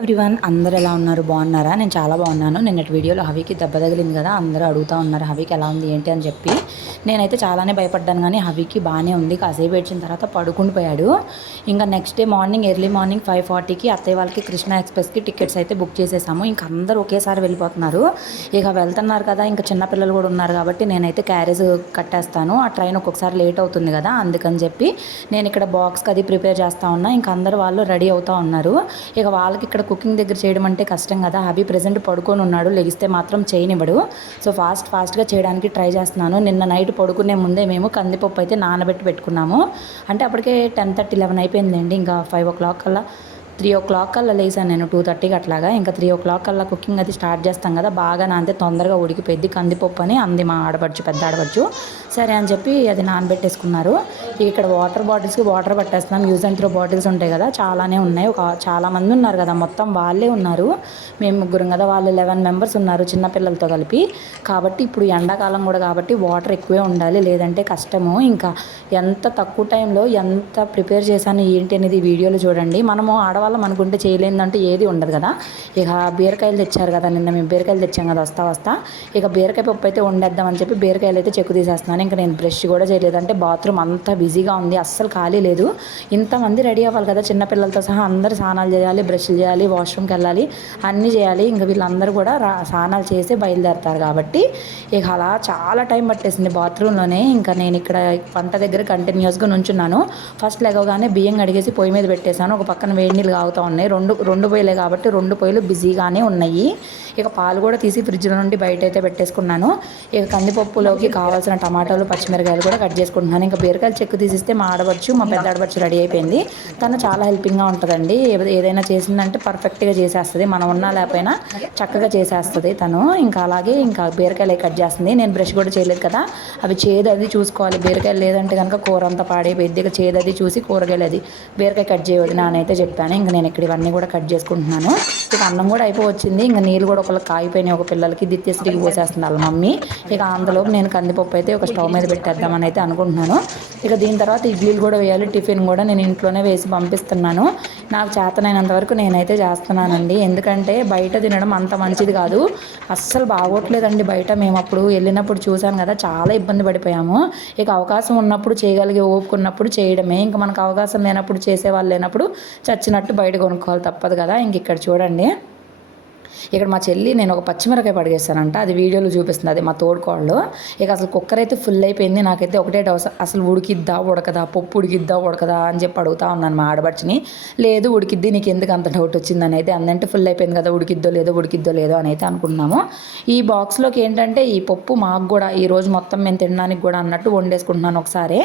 Everyone అందరు ఎలా ఉన్నారు? బాగున్నారా? నేను చాలా బాగున్నాను. నిన్నటి వీడియోలో హవికి దెబ్బ తగిలింది కదా అందరూ అడుగుతూ ఉన్నారు హవికి ఎలా ఉంది? ఏంటి? అని చెప్పి. నేనైతే చాలానే భయపడ్డాను కానీ హవికి బాగానే ఉంది. కాసేపు ఏడ్చిన తర్వాత పడుకుని పోయాడు. ఇంకా next day morning early morning five ఫార్టీకి అత్తయ్య వాళ్ళకి కృష్ణ ఎక్స్ప్రెస్కి టికెట్స్ అయితే బుక్ చేసేసాము. ఇంకా అందరూ ఒకేసారి వెళ్ళిపోతున్నారు. ఇక వెళ్తున్నారు కదా ఇంకా చిన్నపిల్లలు కూడా ఉన్నారు కాబట్టి నేనైతే క్యారేజ్ కట్టేస్తాను. ఆ ట్రైన్ ఒక్కొక్కసారి లేట్ అవుతుంది కదా అందుకని చెప్పి నేను ఇక్కడ బాక్స్కి అది ప్రిపేర్ చేస్తూ ఉన్నా. ఇంకా అందరు వాళ్ళు రెడీ అవుతూ ఉన్నారు. ఇక వాళ్ళకి ఇక్కడ కుకింగ్ దగ్గర చేయడం అంటే కష్టం కదా. హబీ ప్రజెంట్ పడుకొని ఉన్నాడు. లెగిస్తే మాత్రం చేయనివ్వడు. సో ఫాస్ట్ ఫాస్ట్గా చేయడానికి ట్రై చేస్తున్నాను. నిన్న నైట్ పడుకునే ముందే మేము కందిపప్పు అయితే నానబెట్టి పెట్టుకున్నాము. అంటే అప్పటికే టెన్ థర్టీ లెవెన్ అయిపోయిందండి ఇంకా ఫైవ్ ఓ క్లాక్ కల్లా త్రీ ఓ క్లాక్ కల్లా లేసాను నేను టూ థర్టీకి అట్లాగా. ఇంకా త్రీ ఓ క్లాక్ కల్లా కుకింగ్ అది స్టార్ట్ చేస్తాం కదా బాగా నానితే తొందరగా ఉడికిపోయింది కందిపప్పు అని అంది మా ఆడపడుచు పెద్ద ఆడపడుచు. సరే అని చెప్పి అది నానబెట్టేసుకున్నారు. ఇక్కడ వాటర్ బాటిల్స్కి వాటర్ పట్టేస్తున్నాం. యూజ్ అండ్ త్రో బాటిల్స్ ఉంటాయి కదా చాలానే ఉన్నాయి. ఒక చాలామంది ఉన్నారు కదా మొత్తం వాళ్ళే ఉన్నారు. మేము ముగ్గురం కదా వాళ్ళు లెవెన్ మెంబర్స్ ఉన్నారు చిన్నపిల్లలతో కలిపి. కాబట్టి ఇప్పుడు ఎండాకాలం కూడా కాబట్టి వాటర్ ఎక్కువే ఉండాలి లేదంటే కష్టము. ఇంకా ఎంత తక్కువ టైంలో ఎంత ప్రిపేర్ చేశాను ఏంటి అనేది వీడియోలు చూడండి. మనము ఆడవాళ్ళం అనుకుంటే చేయలేదంటే ఏది ఉండదు కదా. ఇక బీరకాయలు తెచ్చారు కదా నిన్న మేము బీరకాయలు తెచ్చాం కదా వస్తా వస్తా. ఇక బీరకాయ పప్పు అయితే వండేద్దామని చెప్పి బీరకాయలు అయితే చెక్కు తీసేస్తున్నాను. ఇంకా నేను బ్రష్ కూడా చేయలేదు. అంటే బాత్రూమ్ అంతా బిజీగా ఉంది అస్సలు ఖాళీ లేదు. ఇంతమంది రెడీ అవ్వాలి కదా చిన్నపిల్లలతో సహా అందరు స్నానాలు చేయాలి బ్రష్లు చేయాలి వాష్రూమ్కి వెళ్ళాలి అన్నీ చేయాలి. ఇంకా వీళ్ళందరూ కూడా రా స్నానాలు చేసి బయలుదేరతారు కాబట్టి ఇక అలా చాలా టైం పట్టేసింది బాత్రూంలోనే. ఇంకా నేను ఇక్కడ వంట దగ్గర కంటిన్యూస్గా నుంచున్నాను. ఫస్ట్ లెగవగానే బియ్యం అడిగేసి పొయ్యి మీద పెట్టేశాను. ఒక పక్కన వేడి నీళ్ళు తాగుతూ ఉన్నాయి. రెండు రెండు పొయ్యిలే కాబట్టి రెండు పొయ్యిలు బిజీగానే ఉన్నాయి. ఇక పాలు కూడా తీసి ఫ్రిడ్జ్లో నుండి బయట అయితే పెట్టేసుకున్నాను. ఇక కందిపప్పులోకి కావాల్సిన టమాటాలు పచ్చిమిరకాయలు కూడా కట్ చేసుకుంటున్నాను. ఇంకా బీరకాయలు చెక్కు తీసిస్తే మా ఆడవచ్చు మా పెద్ద ఆడవచ్చు రెడీ అయిపోయింది. తను చాలా హెల్పింగ్గా ఉంటుందండి. ఏదైనా చేసిందంటే పర్ఫెక్ట్గా చేసేస్తుంది. మనం ఉన్నా లేకపోయినా చక్కగా చేసేస్తుంది తను. ఇంకా అలాగే ఇంకా బీరకాయలు కట్ చేస్తుంది. నేను బ్రష్ కూడా చేయలేదు కదా. అవి చేదు అది చూసుకోవాలి. బీరకాయలు లేదంటే కనుక కూర అంతా పాడైపోయింది ఇక చేదు అది చూసి కూరగాయలు అది బీరకాయ కట్ చేయవద్దు నానైతే చెప్పాను. ఇంకా నేను ఇక్కడ ఇవన్నీ కూడా కట్ చేసుకుంటున్నాను. ఇక అన్నం కూడా అయిపోవచ్చింది. ఇంకా నీళ్ళు కూడా ఒకళ్ళకి కాగిపోయినాయి. ఒక పిల్లలకి దిత్తేసరికి పోసేస్తుంది వాళ్ళ మమ్మీ. ఇక అందులోపు నేను కందిపప్పు అయితే ఒక స్టవ్ మీద పెట్టేద్దామని అయితే అనుకుంటున్నాను. ఇక దీని తర్వాత ఇడ్లీలు కూడా వేయాలి. టిఫిన్ కూడా నేను ఇంట్లోనే వేసి పంపిస్తున్నాను. నాకు చేతనైనంత వరకు నేనైతే చేస్తున్నానండి. ఎందుకంటే బయట తినడం అంత మంచిది కాదు. అస్సలు బాగోట్లేదండి బయట. మేము అప్పుడు వెళ్ళినప్పుడు చూసాను కదా చాలా ఇబ్బంది పడిపోయాము. ఇక అవకాశం ఉన్నప్పుడు చేయగలిగే ఓపుకున్నప్పుడు చేయడమే. ఇంకా మనకు అవకాశం లేనప్పుడు చేసేవాళ్ళు లేనప్పుడు చచ్చినట్టు బయట కొనుక్కోవాలి తప్పదు కదా. ఇంక ఇక్కడ చూడండి. ఇక్కడ మా చెల్లి నేను ఒక పచ్చిమిరకాయ పడిగేస్తానంట. అది వీడియోలో చూపిస్తుంది. అది మా తోడుకోళ్ళు. ఇక అసలు కుక్కర్ అయితే ఫుల్ అయిపోయింది. నాకైతే ఒకటే డౌస్ అసలు ఉడికిద్దా ఉడకదా పప్పు ఉడికిద్దా ఉడకదా అని చెప్పి అడుగుతా ఉన్నాను మా ఆడబడిచిని లేదు ఉడికిద్ది. నీకు ఎందుకు అంత డౌట్ వచ్చిందని అయితే అందంటే ఫుల్ అయిపోయింది కదా. ఉడికిద్దో లేదో ఉడికిద్దో లేదో అని అయితే అనుకుంటున్నాము ఈ బాక్స్లోకి ఏంటంటే ఈ పప్పు మాకు కూడా ఈ రోజు మొత్తం మేము తినడానికి కూడా అన్నట్టు వండేసుకుంటున్నాను ఒకసారి.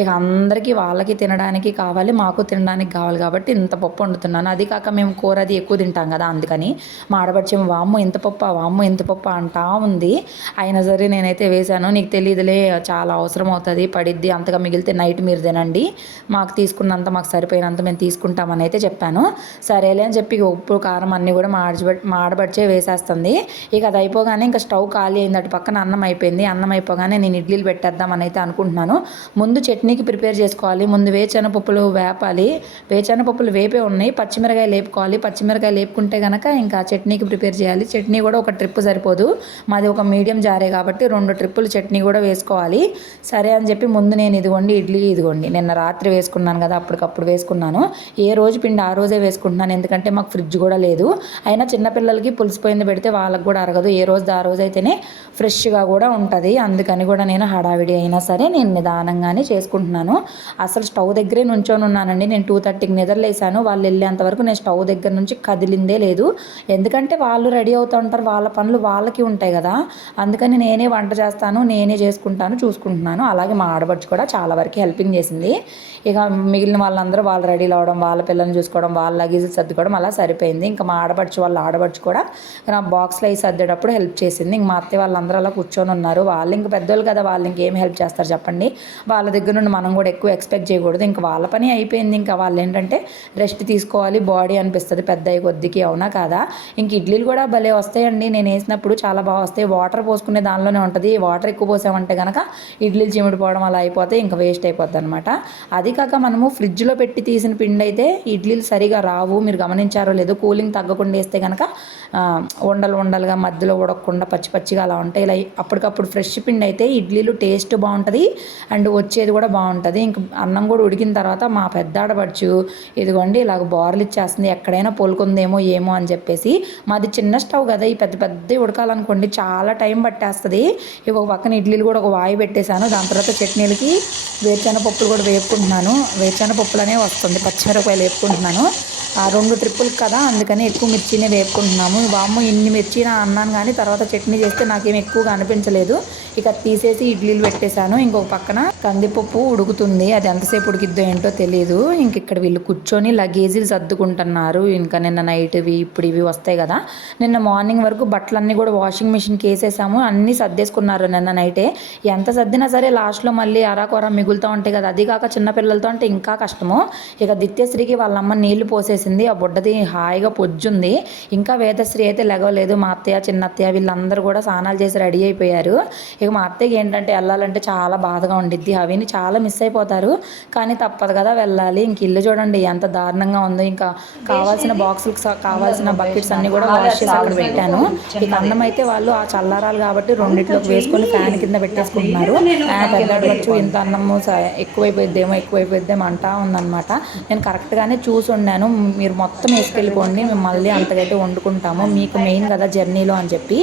ఇక అందరికీ వాళ్ళకి తినడానికి కావాలి మాకు తినడానికి కావాలి కాబట్టి ఇంత పప్పు వండుతున్నాను. అది కాక మేము కూర అది ఎక్కువ తింటాం కదా అందుకని మా ఆడపడిచేమో వామ్మ ఇంత పప్ప వామ్మ ఇంత పప్ప అంటా ఉంది. అయినా సరే నేనైతే వేశాను. నీకు తెలియదులే చాలా అవసరం అవుతుంది పడిద్ది అంతగా మిగిలితే నైట్ మీరు తినండి. మాకు తీసుకున్నంత మాకు సరిపోయినంత మేము తీసుకుంటామని అయితే చెప్పాను. సరేలే అని చెప్పి ఉప్పు కారం అన్నీ కూడా మా మాడబడిచే వేసేస్తుంది. ఇక అది అయిపోగానే ఇంకా స్టవ్ ఖాళీ అయింది. అటు పక్కన అన్నం అయిపోయింది. అన్నం అయిపోగానే నేను ఇడ్లీలు పెట్టేద్దామని అయితే అనుకుంటున్నాను. ముందు చట్నీకి ప్రిపేర్ చేసుకోవాలి. ముందు వేచనపప్పులు వేపాలి. వేచనపప్పులు వేపే ఉన్నాయి. పచ్చిమిరకాయ లేపుకోవాలి. పచ్చిమిరకాయ లేపుకుంటే కనుక ఇంకా చట్నీకి ప్రిపేర్ చేయాలి. చట్నీ కూడా ఒక ట్రిప్ సరిపోదు. మాది ఒక మీడియం జారే కాబట్టి రెండు ట్రిప్పులు చట్నీ కూడా వేసుకోవాలి. సరే అని చెప్పి ముందు నేను ఇదిగోండి ఇడ్లీ ఇదిగోండి. నిన్న రాత్రి వేసుకున్నాను కదా అప్పటికప్పుడు వేసుకున్నాను. ఏ రోజు పిండి ఆ రోజే వేసుకుంటున్నాను. ఎందుకంటే మాకు ఫ్రిడ్జ్ కూడా లేదు. అయినా చిన్నపిల్లలకి పులిసిపోయింది పెడితే వాళ్ళకి కూడా అరగదు. ఏ రోజు ఆ రోజు అయితేనే ఫ్రెష్గా కూడా ఉంటుంది. అందుకని కూడా నేను హడావిడి అయినా సరే నేను నిదానంగానే చేసుకుంటున్నాను. అసలు స్టవ్ దగ్గరే నుంచొని ఉన్నానండి. నేను టూ థర్టీకి నిద్రలేసాను వాళ్ళు వెళ్ళేంత వరకు నేను స్టవ్ దగ్గర నుంచి కదిలిందే లేదు. ఎందుకంటే వాళ్ళు రెడీ అవుతూ ఉంటారు వాళ్ళ పనులు వాళ్ళకి ఉంటాయి కదా. అందుకని నేనే వంట చేస్తాను నేనే చేసుకుంటాను చూసుకుంటున్నాను. అలాగే మా ఆడపడుచు కూడా చాలా వరకు హెల్పింగ్ చేసింది. ఇక మిగిలిన వాళ్ళందరూ వాళ్ళు రెడీ అవ్వడం వాళ్ళ పిల్లల్ని చూసుకోవడం వాళ్ళ లగేజ్ సర్దుకోవడం అలా సరిపోయింది. ఇంకా మా ఆడపడుచు వాళ్ళ ఆడపడుచు కూడా నా బాక్స్లో అవి సర్దేటప్పుడు హెల్ప్ చేసింది. ఇంక మా అత్తయ్య వాళ్ళందరూ అలా కూర్చొని ఉన్నారు. వాళ్ళు ఇంక పెద్దోళ్ళు కదా వాళ్ళు ఇంకేం హెల్ప్ చేస్తారు చెప్పండి. వాళ్ళ దగ్గర నుండి మనం కూడా ఎక్కువ ఎక్స్పెక్ట్ చేయకూడదు. ఇంకా వాళ్ళ పని అయిపోయింది. ఇంకా వాళ్ళు ఏంటంటే రెస్ట్ తీసుకోవాలి బాడీ అనిపిస్తుంది పెద్ద అయ్యి కొద్దికి అవునా కాదా? ఇంక ఇడ్లీలు కూడా భలే వస్తాయండి. నేను వేసినప్పుడు చాలా బాగా వస్తాయి. వాటర్ పోసుకునే దానిలోనే ఉంటుంది. వాటర్ ఎక్కువ పోసామంటే కనుక ఇడ్లీలు చిమిడిపోవడం అలా అయిపోతే ఇంకా వేస్ట్ అయిపోద్ది అనమాట అది కాక మనము ఫ్రిడ్జ్లో పెట్టి తీసిన పిండి అయితే ఇడ్లీలు సరిగా రావు. మీరు గమనించారో లేదో కూలింగ్ తగ్గకుండా వేస్తే కనుక ఉండలు ఉండలుగా మధ్యలో ఉడకకుండా పచ్చి పచ్చిగా అలా ఉంటాయి. ఇలా అప్పటికప్పుడు ఫ్రెష్ పిండి అయితే ఇడ్లీలు టేస్ట్ బాగుంటుంది. అండ్ వచ్చేది కూడా బాగుంటుంది. ఇంక అన్నం కూడా ఉడికిన తర్వాత మా పెద్ద ఆడపడుచు ఇదిగోండి ఇలాగ బోర్లు ఇచ్చేస్తుంది. ఎక్కడైనా పొలుకుందేమో ఏమో అని చెప్పేసి మాది చిన్న స్టవ్ కదా ఈ పెద్ద పెద్ద ఉడకాలనుకోండి చాలా టైం పట్టేస్తుంది. ఇవి ఒక పక్కన ఇడ్లీలు కూడా ఒక వాయి పెట్టేశాను దాని తర్వాత చట్నీలకి వేరుశెనగ పప్పులు కూడా వేపుకుంటున్నాను. వేరుశెనగ పప్పులనే వస్తుంది పచ్చిమిరపకాయలు వేపుకుంటున్నాను. రెండు ట్రిప్పులు కదా అందుకని ఎక్కువ మిర్చినే వేపుకుంటున్నాము. బామ్మ ఇన్ని మిర్చి నా అన్నాను కానీ తర్వాత చట్నీ చేస్తే నాకేం ఎక్కువగా అనిపించలేదు. ఇక తీసేసి ఇడ్లీలు పెట్టేశాను. ఇంకొక పక్కన కందిపప్పు ఉడుకుతుంది. అది ఎంతసేపు ఉడికిద్దో ఏంటో తెలియదు ఇంక ఇక్కడ వీళ్ళు కూర్చొని లగేజీలు సర్దుకుంటున్నారు. ఇంకా నిన్న నైట్ ఇవి ఇప్పుడు ఇవి వస్తాయి కదా. నిన్న మార్నింగ్ వరకు బట్టలన్నీ కూడా వాషింగ్ మిషన్కి వేసేసాము. అన్నీ సర్దేసుకున్నారు నిన్న నైటే. ఎంత సర్దినా సరే లాస్ట్లో మళ్ళీ అరాకొర మిగులుతూ ఉంటాయి కదా. అది కాక చిన్నపిల్లలతో అంటే ఇంకా కష్టము. ఇక దిత్యశ్రీకి వాళ్ళమ్మ నీళ్ళు పోసేసి పోసేసింది ఆ బుడ్డది హాయిగా పొజ్జుంది. ఇంకా వేదశ్రీ అయితే లెగవలేదు. మా అత్తయ్య చిన్న అత్తయ్య వీళ్ళందరూ కూడా స్నానాలు చేసి రెడీ అయిపోయారు. ఇక మా అత్తయ్యకి ఏంటంటే వెళ్ళాలంటే చాలా బాధగా ఉండిద్ది. అవిని చాలా మిస్ అయిపోతారు. కానీ తప్పదు కదా వెళ్ళాలి. ఇంక ఇల్లు చూడండి. ఎంత దారుణంగా ఉందో. ఇంకా కావాల్సిన బాక్సులకు కావాల్సిన బకెట్స్ అన్ని కూడా వాష్ చేసి అక్కడ పెట్టాను. ఇక అన్నం అయితే వాళ్ళు ఆ చల్లారాలు కాబట్టి రెండిట్లోకి వేసుకొని ఫ్యాన్ కింద పెట్టేసుకుంటున్నారు. ఆ పెద్దవచ్చు ఇంత అన్నము స- ఎక్కువైపోయిద్దేమో ఎక్కువైపోయిద్దేమో అంటా ఉందన్నమాట. నేను కరెక్ట్గానే చూసి ఉన్నాను మీరు మొత్తం వేసుకెళ్ళిపోండి మేము మళ్ళీ అంతకైతే వండుకుంటాము. మీకు మెయిన్ కదా జర్నీలో అని చెప్పి.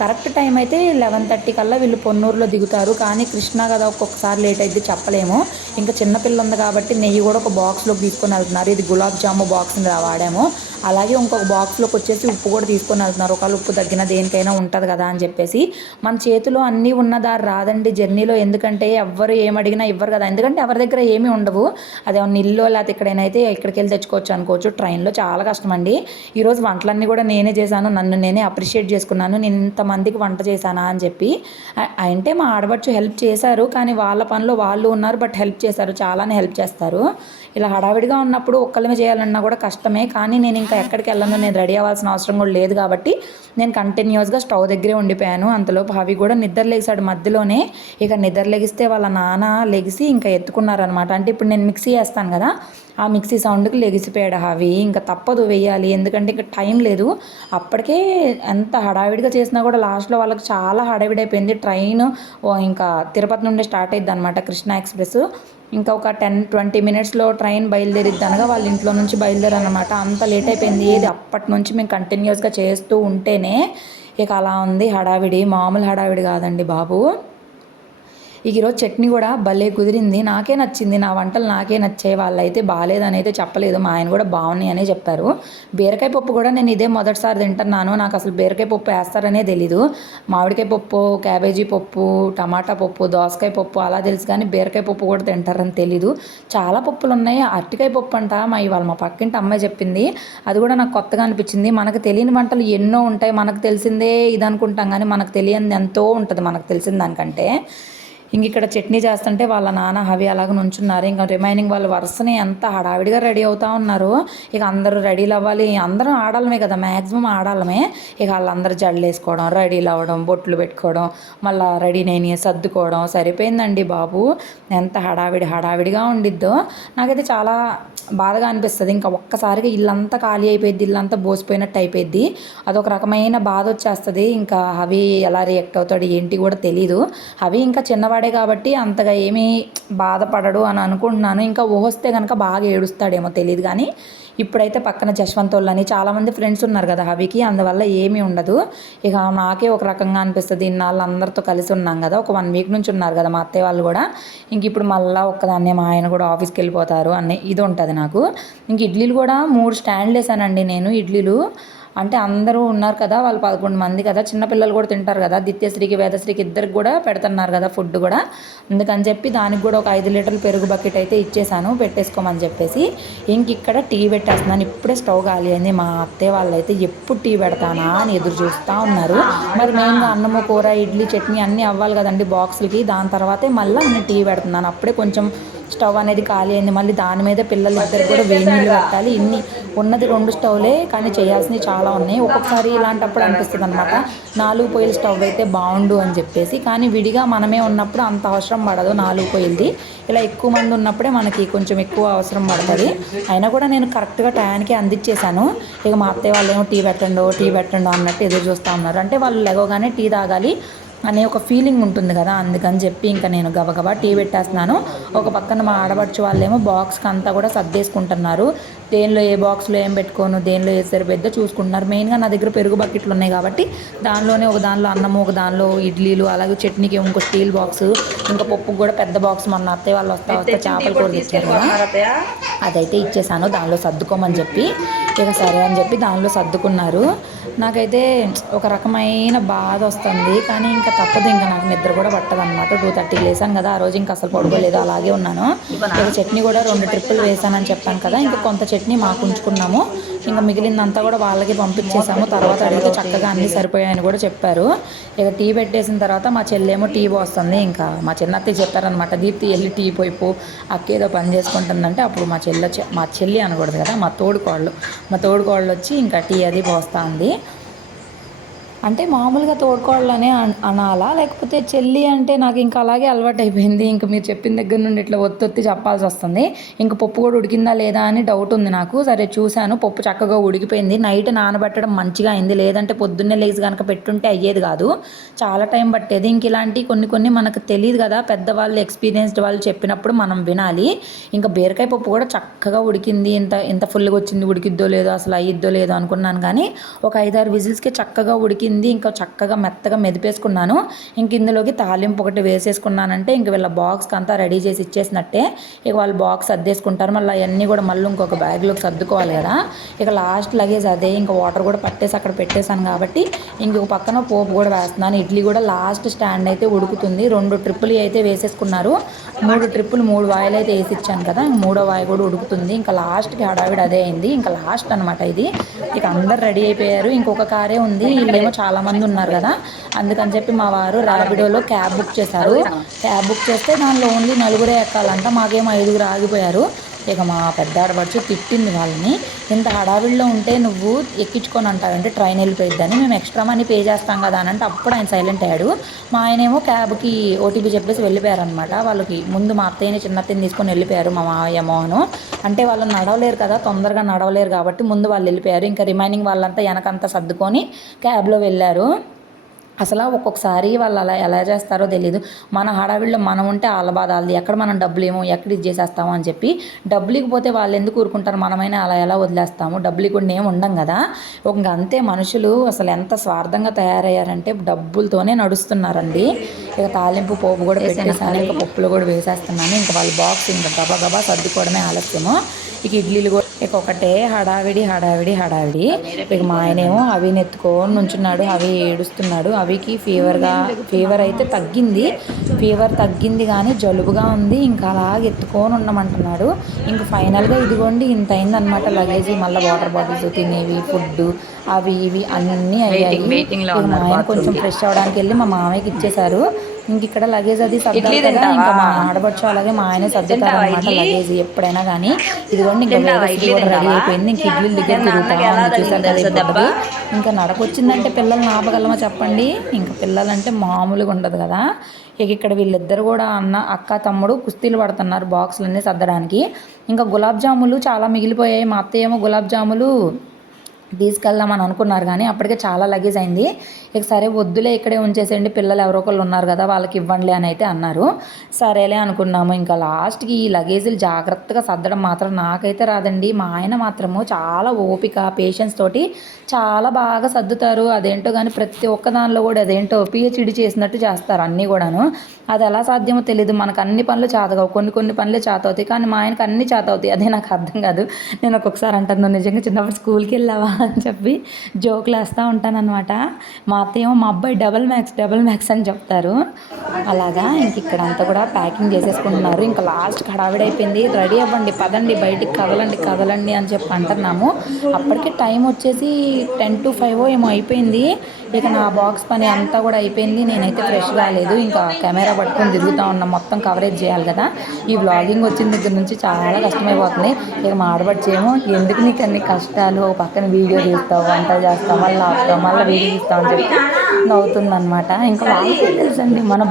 కరెక్ట్ టైం అయితే లెవెన్ థర్టీ కల్లా వీళ్ళు పొన్నూరులో దిగుతారు. కానీ కృష్ణ కదా ఒక్కొక్కసారి లేట్ అయితే చెప్పలేము. ఇంకా చిన్నపిల్ల ఉంది కాబట్టి నెయ్యి కూడా ఒక బాక్స్లోకి తీసుకొని వెళ్తున్నారు. ఇది గులాబ్ జాము బాక్స్ వాడాము. అలాగే ఇంకొక బాక్స్లోకి వచ్చేసి ఉప్పు కూడా తీసుకొని వెళ్తున్నారు. ఒకవేళ ఉప్పు తగ్గిన దేనికైనా ఉంటుంది కదా అని చెప్పేసి. మన చేతిలో అన్నీ ఉన్న దారి రాదండి జర్నీలో. ఎందుకంటే ఎవ్వరు ఏమడిగినా ఇవ్వరు కదా. ఎందుకంటే ఎవరి దగ్గర ఏమీ ఉండవు. అదే ఇల్లు లేకపోతే ఎక్కడైనా అయితే ఇక్కడికి వెళ్ళి తెచ్చుకోవచ్చు అనుకోవచ్చు. ట్రైన్లో చాలా కష్టం అండి. ఈరోజు వంటలన్నీ కూడా నేనే చేశాను. నన్ను నేనే అప్రిషియేట్ చేసుకున్నాను. నేను ఇంతమందికి వంట చేశానా అని చెప్పి. అంటే మా ఆడబడుచు హెల్ప్ చేశారు. కానీ వాళ్ళ పనిలో వాళ్ళు ఉన్నారు. బట్ హెల్ప్ చేశారు. చాలానే హెల్ప్ చేస్తారు. ఇలా హడావిడిగా ఉన్నప్పుడు ఒక్కళ్ళమే చేయాలన్నా కూడా కష్టమే. కానీ నేను ఇంకా ఎక్కడికి వెళ్ళను. నేను రెడీ అవ్వాల్సిన అవసరం కూడా లేదు కాబట్టి నేను కంటిన్యూస్గా స్టవ్ దగ్గరే ఉండిపోయాను. అంతలోపు హవి కూడా నిద్ర లేసాడు మధ్యలోనే. ఇక నిద్ర లెగిస్తే వాళ్ళ నాన్న లెగిసి ఇంకా ఎత్తుకున్నారనమాట అంటే ఇప్పుడు నేను మిక్సీ వేస్తాను కదా ఆ మిక్సీ సౌండ్కి లెగిసిపోయాడు అవి. ఇంకా తప్పదు వేయాలి. ఎందుకంటే ఇంకా టైం లేదు. అప్పటికే ఎంత హడావిడిగా చేసినా కూడా లాస్ట్లో వాళ్ళకి చాలా హడావిడి అయిపోయింది ట్రైన్ ఇంకా తిరుపతి నుండి స్టార్ట్ అయ్యింది అనమాట కృష్ణ ఎక్స్ప్రెస్. ఇంకా ఒక టెన్ ట్వంటీ మినిట్స్లో ట్రైన్ బయలుదేరిద్ది అనగా వాళ్ళ ఇంట్లో నుంచి బయలుదేరనమాట అంత లేట్ అయిపోయింది. ఏది అప్పటి నుంచి మేము కంటిన్యూస్గా చేస్తూ ఉంటేనే ఇక అలా ఉంది హడావిడి. మామూలు హడావిడి కాదండి బాబు. ఇక ఈరోజు చట్నీ కూడా భలే కుదిరింది. నాకే నచ్చింది. నా వంటలు నాకే నచ్చాయి. వాళ్ళైతే బాగాలేదని అయితే చెప్పలేదు. మా ఆయన కూడా బాగున్నాయి అనే చెప్పారు. బీరకాయ పప్పు కూడా నేను ఇదే మొదటిసారి తింటున్నాను. నాకు అసలు బీరకాయ పప్పు వేస్తారనే తెలీదు. మామిడికాయ పప్పు క్యాబేజీ పప్పు టమాటా పప్పు దోసకాయ పప్పు అలా తెలుసు కానీ బీరకాయ పప్పు కూడా తింటారని తెలీదు. చాలా పప్పులు ఉన్నాయి. అరటికాయ పప్పు అంట. మా ఇవాళ మా పక్కింటి అమ్మాయి చెప్పింది. అది కూడా నాకు కొత్తగా అనిపించింది. మనకు తెలియని వంటలు ఎన్నో ఉంటాయి. మనకు తెలిసిందే ఇది అనుకుంటాం కానీ మనకు తెలియని ఎంతో ఉంటుంది. మనకు తెలిసిన దానికంటే. ఇంక ఇక్కడ చట్నీ చేస్తుంటే వాళ్ళ నాన్న హవి అలాగ నుంచున్నారు. ఇంకా రిమైనింగ్ వాళ్ళు వరుసని ఎంత హడావిడిగా రెడీ అవుతా ఉన్నారు. ఇక అందరూ రెడీలు అవ్వాలి. అందరం ఆడాలమే కదా మ్యాక్సిమం ఆడాలమే. ఇక వాళ్ళందరూ జడలు వేసుకోవడం రెడీలు అవ్వడం బొట్లు పెట్టుకోవడం మళ్ళీ రెడీ నేను సర్దుకోవడం సరిపోయిందండి బాబు. ఎంత హడావిడి హడావిడిగా ఉండిద్దో. నాకైతే చాలా బాధగా అనిపిస్తుంది. ఇంకా ఒక్కసారిగా ఇల్లంతా ఖాళీ అయిపోయింది ఇల్లంతా బోసిపోయినట్టు అయిపోయింది అదొక రకమైన బాధ వచ్చేస్తుంది. ఇంకా హవి ఎలా రియాక్ట్ అవుతాడు ఏంటి కూడా తెలీదు. హవి ఇంకా చిన్నవాడు కాబట్టి అంతగా ఏమీ బాధపడడు అని అనుకుంటున్నాను. ఇంకా ఊహొస్తే కనుక బాగా ఏడుస్తాడేమో తెలియదు కానీ ఇప్పుడైతే పక్కన జశ్వంత్ వాళ్ళని చాలామంది ఫ్రెండ్స్ ఉన్నారు కదా హవికి అందువల్ల ఏమీ ఉండదు. ఇక నాకే ఒక రకంగా అనిపిస్తుంది. ఇన్నాళ్ళు అందరితో కలిసి ఉన్నాం కదా ఒక వన్ వీక్ నుంచి ఉన్నారు కదా మా అత్తయ్య వాళ్ళు కూడా. ఇంక ఇప్పుడు మళ్ళీ ఒక్కదాన్నే మా ఆయన కూడా ఆఫీస్కి వెళ్ళిపోతారు అనే ఇది ఉంటుంది నాకు. ఇంక ఇడ్లీలు కూడా మూడు స్టాండ్లు వేసానండి నేను ఇడ్లీలు. అంటే అందరూ ఉన్నారు కదా వాళ్ళు పదకొండు మంది కదా చిన్నపిల్లలు కూడా తింటారు కదా దిత్యశ్రీకి వేదశ్రీకి ఇద్దరికి కూడా పెడుతున్నారు కదా ఫుడ్ కూడా. అందుకని చెప్పి దానికి కూడా ఒక ఐదు లీటర్లు పెరుగు బకెట్ అయితే ఇచ్చేసాను పెట్టేసుకోమని చెప్పేసి. ఇంక ఇక్కడ టీ పెట్టేస్తున్నాను. ఇప్పుడే స్టవ్ ఖాళీ అయింది. మా అత్తయ్య వాళ్ళు అయితే ఎప్పుడు టీ పెడతానా అని ఎదురు చూస్తూ ఉన్నారు. మరి మెయిన్గా అన్నము కూర ఇడ్లీ చట్నీ అన్నీ అవ్వాలి కదండి బాక్సులకి. దాని తర్వాతే మళ్ళీ నేను టీ పెడుతున్నాను. అప్పుడే కొంచెం స్టవ్ అనేది ఖాళీ అయింది. మళ్ళీ దాని మీద పిల్లలు ఇద్దరు కూడా వేడి నీళ్ళు పెట్టాలి. ఇన్ని ఉన్నది రెండు స్టవ్లే కానీ చేయాల్సినవి చాలా ఉన్నాయి. ఒక్కొక్కసారి ఇలాంటప్పుడు అనిపిస్తుంది అనమాట నాలుగు పొయ్యిల స్టవ్ అయితే బాగుండు అని చెప్పేసి. కానీ విడిగా మనమే ఉన్నప్పుడు అంత అవసరం పడదు నాలుగు పొయ్యిలది. ఇలా ఎక్కువ మంది ఉన్నప్పుడే మనకి కొంచెం ఎక్కువ అవసరం పడుతుంది. అయినా కూడా నేను కరెక్ట్గా టయానికి అందించేశాను ఇక మా అత్తయ్య వాళ్ళు ఏమో టీ పెట్టండు టీ పెట్టండు అన్నట్టు ఎదురు చూస్తూ ఉన్నారు. అంటే వాళ్ళు లెగవగానే టీ తాగాలి. అనే ఒక ఫీలింగ్ ఉంటుంది కదా అందుకని చెప్పి ఇంకా నేను గబగబా టీ పెట్టేస్తున్నాను. ఒక పక్కన మా ఆడపడుచు వాళ్ళేమో బాక్స్కి అంతా కూడా సర్దేసుకుంటున్నారు. దేనిలో ఏ బాక్స్లో ఏం పెట్టుకోను దేనిలో ఏ సరిపోద్దో చూసుకుంటున్నారు. మెయిన్గా నా దగ్గర పెరుగు బకెట్లు ఉన్నాయి కాబట్టి దానిలోనే ఒక దానిలో అన్నము ఒక దానిలో ఇడ్లీలు అలాగే చట్నీకి ఇంకో స్టీల్ బాక్స్ ఇంకా పప్పుకు కూడా పెద్ద బాక్స్ మొన్న అత్తయ్య వాళ్ళు వస్తా వస్తే చేపలు కూడా తెచ్చారు కదా. అదైతే ఇచ్చేసాను దానిలో సర్దుకోమని చెప్పి. ఇక సరే అని చెప్పి దానిలో సర్దుకున్నారు. నాకైతే ఒక రకమైన బాధ వస్తుంది. కానీ ఇంకా తప్పదు ఇంకా నాకు నిద్ర కూడా పట్టదు అనమాట టూ థర్టీకి లేసాను కదా ఆ రోజు ఇంకా అసలు పడుకోలేదు అలాగే ఉన్నాను. ఇక చట్నీ కూడా రెండు ట్రిప్పులు వేసానని చెప్పాను కదా ఇంకా కొంత చట్నీ మాకు ఉంచుకున్నాము. ఇంకా మిగిలిందంతా కూడా వాళ్ళకి పంపించేసాము. తర్వాత అడిగితే చక్కగా అన్నీ సరిపోయాయని కూడా చెప్పారు. ఇక టీ పెట్టేసిన తర్వాత మా చెల్లేమో టీ పోస్తుంది ఇంకా. మా చిన్నత్తయ్య చెప్పారనమాట దీప్తి వెళ్ళి టీ పోయిపో అక్కేదో పని చేసుకుంటుందంటే అప్పుడు మా చెల్లి మా చెల్లి అనకూడదు కదా మా తోడుకోళ్ళు. మా తోడుకోళ్ళు వచ్చి ఇంకా టీ అది పోస్తా ఉంది అంటే మామూలుగా తోడుకోవాలనే అనాలా? లేకపోతే చెల్లి అంటే నాకు ఇంకా అలాగే అలవాటు అయిపోయింది ఇంకా మీరు చెప్పిన దగ్గర నుండి ఇట్లా ఒత్తొత్తి చెప్పాల్సి వస్తుంది. ఇంకా పప్పు కూడా ఉడికిందా లేదా అని డౌట్ ఉంది నాకు. సరే చూశాను పప్పు చక్కగా ఉడికిపోయింది. నైట్ నానబెట్టడం మంచిగా అయింది. లేదంటే పొద్దున్నే లేచి కనుక పెట్టుంటే అయ్యేది కాదు. చాలా టైం పట్టేది. ఇంక ఇలాంటి కొన్ని కొన్ని మనకు తెలియదు కదా. పెద్దవాళ్ళు ఎక్స్పీరియన్స్డ్ వాళ్ళు చెప్పినప్పుడు మనం వినాలి. ఇంకా బీరకాయ పప్పు కూడా చక్కగా ఉడికింది. ఇంత ఇంత ఫుల్గా వచ్చింది. ఉడికిద్దో లేదో అసలు అయ్యిద్దో లేదో అనుకున్నాను కానీ ఒక ఐదారు విజిల్స్కి చక్కగా ఉడికింది. ఇంకా చక్కగా మెత్తగా మెదిపేసుకున్నాను. ఇంక ఇందులోకి తాలింపు ఒకటి వేసేసుకున్నానంటే ఇంక వీళ్ళ బాక్స్కి అంతా రెడీ చేసి ఇచ్చేసినట్టే. ఇక వాళ్ళు బాక్స్ సర్దేసుకుంటారు. మళ్ళీ అవన్నీ కూడా మళ్ళీ ఇంకొక బ్యాగ్లోకి సర్దుకోవాలి కదా. ఇక లాస్ట్ లగేజ్ అదే. ఇంకా వాటర్ కూడా పట్టేసి అక్కడ పెట్టేశాను కాబట్టి ఇంకొక పక్కన పోపు కూడా వేస్తున్నాను. ఇడ్లీ కూడా లాస్ట్ స్టాండ్ అయితే ఉడుకుతుంది. రెండు ట్రిప్పులు అయితే వేసేసుకున్నారు. మూడు ట్రిప్పులు మూడు వాయిలు అయితే వేసి ఇచ్చాను కదా. ఇంక మూడో వాయి కూడా ఉడుకుతుంది. ఇంకా లాస్ట్కి హడావిడి అదే అయింది. ఇంకా లాస్ట్ అనమాట ఇది. ఇక అందరు రెడీ అయిపోయారు. ఇంకొక కారే ఉంది. వీళ్ళేమో చాలా మంది ఉన్నారు కదా. అందుకని చెప్పి మా వారు రాబిడోలో క్యాబ్ బుక్ చేశారు. క్యాబ్ బుక్ చేస్తే దానిలో ఓన్లీ నలుగురే ఎక్కాలంట. మాకేమో ఐదుగురు ఆగిపోయారు. ఇక మా పెద్ద ఆడపడుచు తిట్టింది వాళ్ళని. ఇంత హడావిడిలో ఉంటే నువ్వు ఎక్కించుకొని అంటావంటే ట్రైన్ వెళ్ళిపోయిద్దని. మేము ఎక్స్ట్రా మనీ పే చేస్తాం కదా అని అంటే అప్పుడు ఆయన సైలెంట్ అయ్యాడు. మా ఆయనేమో క్యాబ్కి ఓటీపీ చెప్పేసి వెళ్ళిపోయారనమాట వాళ్ళకి ముందు మా అత్తయ్యని చిన్న అత్తయ్యని తీసుకొని వెళ్ళిపోయారు మా మావయ్య మోహను. అంటే వాళ్ళు నడవలేరు కదా తొందరగా నడవలేరు కాబట్టి ముందు వాళ్ళు వెళ్ళిపోయారు. ఇంకా రిమైనింగ్ వాళ్ళంతా వెనకంతా సర్దుకొని క్యాబ్లో వెళ్ళారు. అసలు ఒక్కొక్కసారి వాళ్ళు అలా ఎలా చేస్తారో తెలియదు మన హడావిడిలో మనం ఉంటే వాళ్ళ బాధ వాళ్ళది. ఎక్కడ మనం డబ్బులు ఏమో ఎక్కడ ఇది చేసేస్తామో అని చెప్పి డబ్బులు ఇకపోతే వాళ్ళు ఎందుకు ఊరుకుంటారు? మనమైనా అలా ఎలా వదిలేస్తాము? డబ్బులు కూడా ఏమి ఉండం కదా. ఇంకా అంతే మనుషులు అసలు ఎంత స్వార్థంగా తయారయ్యారంటే డబ్బులతోనే నడుస్తున్నారండి. ఇక తాలింపు పోపు కూడా పెట్టేసాను ఇంకా పప్పులు కూడా వేసేస్తున్నాను. ఇంకా వాళ్ళ బాక్స్ ఇంకా గబా గబా సర్దుకోవడమే ఆలస్యము. ఇక ఇడ్లీలు కూడా ఇక ఒకటే హడావిడి హడావిడి హడావిడి. ఇక మా ఆయనేమో అవి నెత్తుకొని నుంచున్నాడు అవి ఏడుస్తున్నాడు. అవికి ఫీవర్గా ఫీవర్ అయితే తగ్గింది. ఫీవర్ తగ్గింది కానీ జలుబుగా ఉంది. ఇంకా అలాగ ఎత్తుకొని ఉండమంటున్నాడు. ఇంక ఫైనల్గా ఇదిగోండి ఇంత అయిందనమాట లగేజ్ మళ్ళీ వాటర్ బాటిల్స్ తినేవి ఫుడ్ అవి ఇవి అన్నీ అయ్యాయి. మా ఆయన కొంచెం ఫ్రెష్ అవ్వడానికి వెళ్ళి మా మామయ్యకి ఇచ్చేశారు. ఇంక ఇక్కడ లగేజ్ అది సర్దాలి కదా ఇంకా మా అలాగే మా ఆయన సర్దుతారు అనమాట లగేజ్ ఎప్పుడైనా కానీ ఇదిగోండి ఇంకా రెడీ అయిపోయింది. ఇంక ఇడ్లీల దగ్గర చూసారు కదా. ఇంకా నడకొచ్చిందంటే పిల్లల్ని ఆపగలమా చెప్పండి. ఇంకా పిల్లలంటే మామూలుగా ఉండదు కదా. ఇక ఇక్కడ వీళ్ళిద్దరు కూడా అన్న అక్క తమ్ముడు కుస్తీలు పడుతున్నారు బాక్సులన్నీ సర్దడానికి. ఇంకా గులాబ్ జాములు చాలా మిగిలిపోయాయి. మా అత్తయ్య ఏమో గులాబ్ జాములు తీసుకెళ్దామని అనుకున్నారు కానీ అప్పటికే చాలా లగేజ్ అయింది. ఇక సరే వద్దులే ఇక్కడే ఉంచేసేయండి పిల్లలు ఎవరో ఒకళ్ళు ఉన్నారు కదా వాళ్ళకి ఇవ్వండి అని అయితే అన్నారు. సరేలే అనుకున్నాము. ఇంకా లాస్ట్కి ఈ లగేజీలు జాగ్రత్తగా సర్దడం మాత్రం నాకైతే రాదండి. మా ఆయన మాత్రము చాలా ఓపిక పేషెన్స్ తోటి చాలా బాగా సర్దుతారు. అదేంటో కానీ ప్రతి ఒక్క దానిలో కూడా అదేంటో పిహెచ్డి చేసినట్టు చేస్తారు అన్నీ కూడాను. అది ఎలా సాధ్యమో తెలియదు మనకు అన్ని పనులు చేతగావు. కొన్ని కొన్ని పనులే చేతవుతాయి. కానీ మా ఆయనకు అన్ని చేతవుతాయి. అదే నాకు అర్థం కాదు. నేను ఒక్కొక్కసారి అంటాను నిజంగా చిన్నప్పుడు స్కూల్కి వెళ్ళావా? అని చెప్పి జోకులు వేస్తూ ఉంటానన్నమాట. మా అత్తయ్య మా అబ్బాయి డబల్ మ్యాక్స్ డబల్ మ్యాక్స్ అని చెప్తారు. అలాగా ఇంక ఇక్కడ అంతా కూడా ప్యాకింగ్ చేసేసుకుంటున్నారు. ఇంకా లాస్ట్ హడావిడి అయిపోయింది. రెడీ అవ్వండి పదండి బయటికి కదలండి కదలండి అని చెప్పి అంటున్నాము. అప్పటికి టైం వచ్చేసి టెన్ టు ఫైవ్ ఏమో అయిపోయింది. ఇక నా బాక్స్ పని అంతా కూడా అయిపోయింది. నేనైతే ఫ్రెష్ కాలేదు ఇంకా కెమెరా పట్టుకొని తిరుగుతూ ఉన్నాం. మొత్తం కవరేజ్ చేయాలి కదా. ఈ వ్లాగింగ్ వచ్చిన దగ్గర నుంచి చాలా కష్టమైపోతుంది. ఇక మా ఆడబడిచేమో ఎందుకు నీకు అన్ని కష్టాలు? పక్కన వీడియో తీస్తావు వంట చేస్తావు మళ్ళీ ఆపుతావు మళ్ళీ వీడియో తీస్తావు అని చెప్పి నవ్వుతుందన్నమాట. ఇంకా వాళ్ళకి తెలుసండి? మన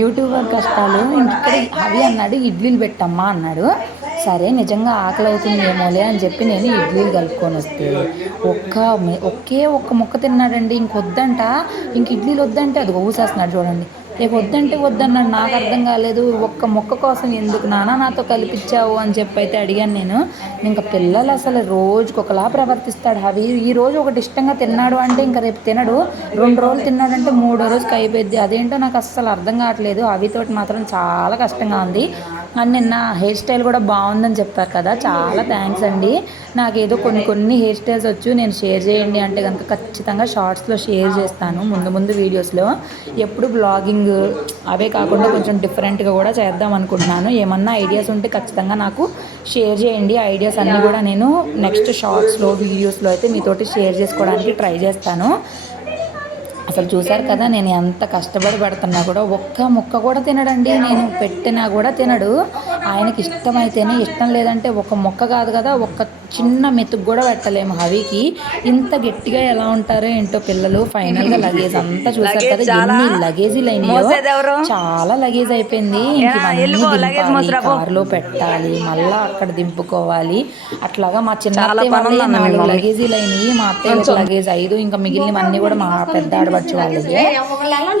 యూట్యూబర్ కష్టాలు ఇంక ఇక్కడ అవి అన్నాడు ఇడ్లీలు పెట్టమ్మా అన్నాడు. సరే నిజంగా ఆకలి అవుతుందేమోలే అని చెప్పి నేను ఇడ్లీలు కలుపుకొని వస్తే ఒక్క ఒకే ఒక్క ముక్క తిన్నాడండి ఇంకొద్దంట ఇంక ఇడ్లీలు వద్దంటే అది ఊసేస్తున్నాడు చూడండి. రేపు వద్దంటే వద్దన్నాడు. నాకు అర్థం కాలేదు. ఒక్క మొక్క కోసం ఎందుకు నానా నాతో కల్పించావు అని చెప్పి అయితే అడిగాను నేను. ఇంకా పిల్లలు అసలు రోజుకి ఒకలా ప్రవర్తిస్తాడు అవి ఈ రోజు ఒకటి ఇష్టంగా తిన్నాడు అంటే ఇంకా రేపు తినడు. రెండు రోజులు తిన్నాడంటే మూడో రోజుకి అయిపోద్ది అదేంటో నాకు అస్సలు అర్థం కావట్లేదు. అవితోటి మాత్రం చాలా కష్టంగా ఉంది. అండ్ నిన్న హెయిర్ స్టైల్ కూడా బాగుందని చెప్పారు కదా. చాలా థ్యాంక్స్ అండి. నాకేదో కొన్ని కొన్ని హెయిర్ స్టైల్స్ వచ్చు. నేను షేర్ చేయండి అంటే కనుక ఖచ్చితంగా షార్ట్స్లో షేర్ చేస్తాను. ముందు ముందు వీడియోస్లో. ఎప్పుడు బ్లాగింగ్ అవే కాకుండా కొంచెం డిఫరెంట్గా కూడా చేద్దాం అనుకుంటున్నాను. ఏమన్నా ఐడియాస్ ఉంటే ఖచ్చితంగా నాకు షేర్ చేయండి. ఐడియాస్ అన్నీ కూడా నేను నెక్స్ట్ షార్ట్స్లో వీడియోస్లో అయితే మీతోటి షేర్ చేసుకోవడానికి ట్రై చేస్తాను. అసలు చూసారు కదా నేను ఎంత కష్టపడి పెడుతున్నా కూడా ఒక్క ముక్క కూడా తినడండి. నేను పెట్టినా కూడా తినడు. ఆయనకి ఇష్టమైతేనే ఇష్టం లేదంటే ఒక మొక్క కాదు కదా ఒక్క చిన్న మెతుకు కూడా పెట్టలేము హవికి. ఇంత గట్టిగా ఎలా ఉంటారో ఏంటో పిల్లలు ఫైనల్గా లగేజ్ అంతా చూసారు కదా ఎన్ని లగేజీలు అయినాయో. చాలా లగేజ్ అయిపోయింది. కారులో పెట్టాలి మళ్ళా అక్కడ దింపుకోవాలి. అట్లాగా మా చిన్న నాలుగు లగేజీలు అయినాయి. మా అత్తయ్య లగేజ్ ఐదు ఇంకా మిగిలినవన్నీ కూడా మా పెద్ద ఆడబడిచి వాళ్ళకి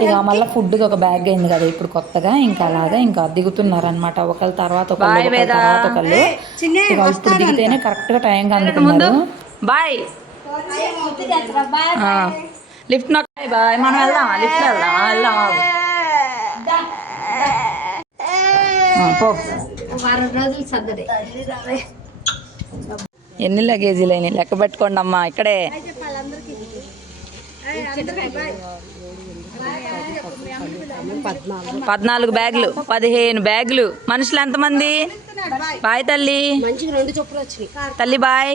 ఇక మళ్ళీ ఫుడ్ ఒక బ్యాగ్ అయింది కదా ఇప్పుడు కొత్తగా. ఇంకా అలాగా ఇంకా దిగుతున్నారు అనమాట ఒకళ్ళ తర్వాత ఒకళ్ళు తర్వాత ఒకళ్ళు. ఇప్పుడు దిగితేనే కరెక్ట్ గా టైం అందుకున్నారు బాయ్. లిఫ్ట్ నాకు బాయ్ మనం వెళ్దాం లిఫ్ట్ వెళ్దాం వెళ్దాం పో. ఎన్ని లగేజీలు అయినాయి? లెక్క పెట్టుకోండి అమ్మా ఇక్కడే పద్నాలుగు. బ్యాగులు పదిహేను బ్యాగులు. మనుషులు ఎంతమంది? బాయ్ తల్లి. తల్లి బాయ్.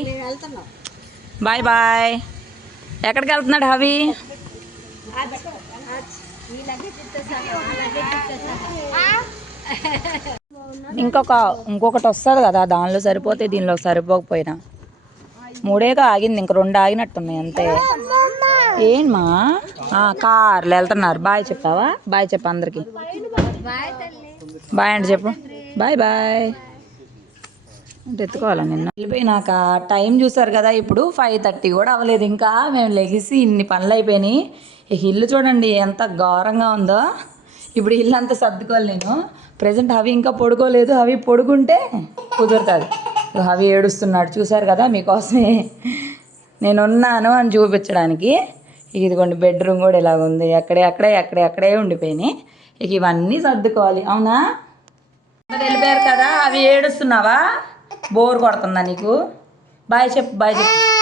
Bye bye. ఎక్కడికి వెళ్తున్నాడు హవి? ఇంకొక ఇంకొకటి వస్తుంది కదా దానిలో సరిపోతే దీనిలో సరిపోకపోయినా. మూడేగా ఆగింది ఇంక రెండు ఆగినట్టున్నాయి అంతే. ఏంమా కార్లు వెళ్తున్నారు. బాయ్ చెప్పావా? బాయ్ చెప్పు అందరికి. బాయ్ అంటే చెప్పు. Bye bye. అంటే ఎత్తుకోవాలా నిన్న? వెళ్ళిపోయినాక టైం చూసారు కదా ఇప్పుడు ఫైవ్ థర్టీ కూడా అవ్వలేదు. ఇంకా మేము లెగిసి ఇన్ని పనులు అయిపోయినాయి. ఈ ఇల్లు చూడండి ఎంత ఘోరంగా ఉందో. ఇప్పుడు ఇల్లు అంతా సర్దుకోవాలి నేను. ప్రజెంట్ అవి ఇంకా పడుకోలేదు. అవి పడుకుంటే కుదురుతుంది. హవి ఏడుస్తున్నాడు. చూశారు కదా మీకోసమే. నేను ఉన్నాను అని చూపించడానికి. ఇదిగోండి బెడ్రూమ్ కూడా ఇలాగ ఉంది. అక్కడే అక్కడే అక్కడే అక్కడే ఉండిపోయినాయి. ఇక ఇవన్నీ సర్దుకోవాలి. అవునా? వెళ్ళిపోయారు కదా. అవి ఏడుస్తున్నావా? బోర్ కొడుతుందా నీకు? బాయ్ చెప్పు బాయ్ చెప్పు.